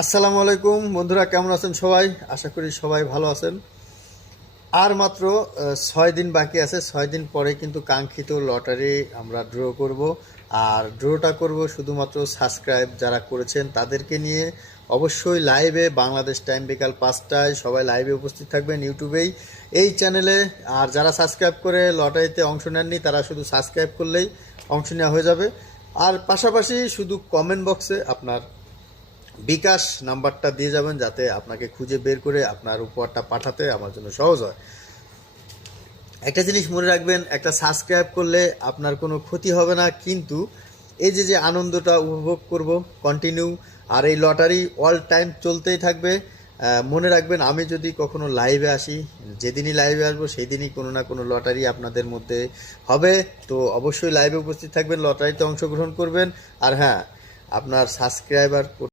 আসসালামু আলাইকুম বন্ধুরা, কেমন আছেন সবাই? আশা করি সবাই ভালো আছেন। আর মাত্র 6 দিন বাকি আছে। 6 দিন পরে কিন্তু কাঙ্ক্ষিত লটারি আমরা ড্র করব। আর ড্রটা করব শুধুমাত্র সাবস্ক্রাইব যারা করেছেন তাদেরকে নিয়ে। অবশ্যই লাইভে বাংলাদেশ টাইম বিকাল 5টায় সবাই লাইভে উপস্থিত থাকবেন ইউটিউবেই, এই চ্যানেলে। আর যারা সাবস্ক্রাইব করে লটারিতে অংশ নেননি তারা শুধু সাবস্ক্রাইব করলেই অংশ নেওয়া হয়ে যাবে। আর পাশাপাশি শুধু কমেন্ট বক্সে আপনার বিকাশ নাম্বারটা দিয়ে যাবেন, যাতে আপনাকে খুঁজে বের করে আপনার উপহারটা পাঠাতে আমার জন্য সহজ হয়। একটা জিনিস মনে রাখবেন, একটা সাবস্ক্রাইব করলে আপনার কোনো ক্ষতি হবে না, কিন্তু এই যে আনন্দটা উপভোগ করব কন্টিনিউ। আর এই লটারি অল টাইম চলতেই থাকবে। মনে রাখবেন, আমি যদি কখনো লাইভে আসি, যেদিনই লাইভে আসবো সেই দিনই কোনো না কোনো লটারি আপনাদের মধ্যে হবে। তো অবশ্যই লাইভে উপস্থিত থাকবেন, লটারিতে অংশগ্রহণ করবেন। আর হ্যাঁ, আপনার সাবস্ক্রাইবার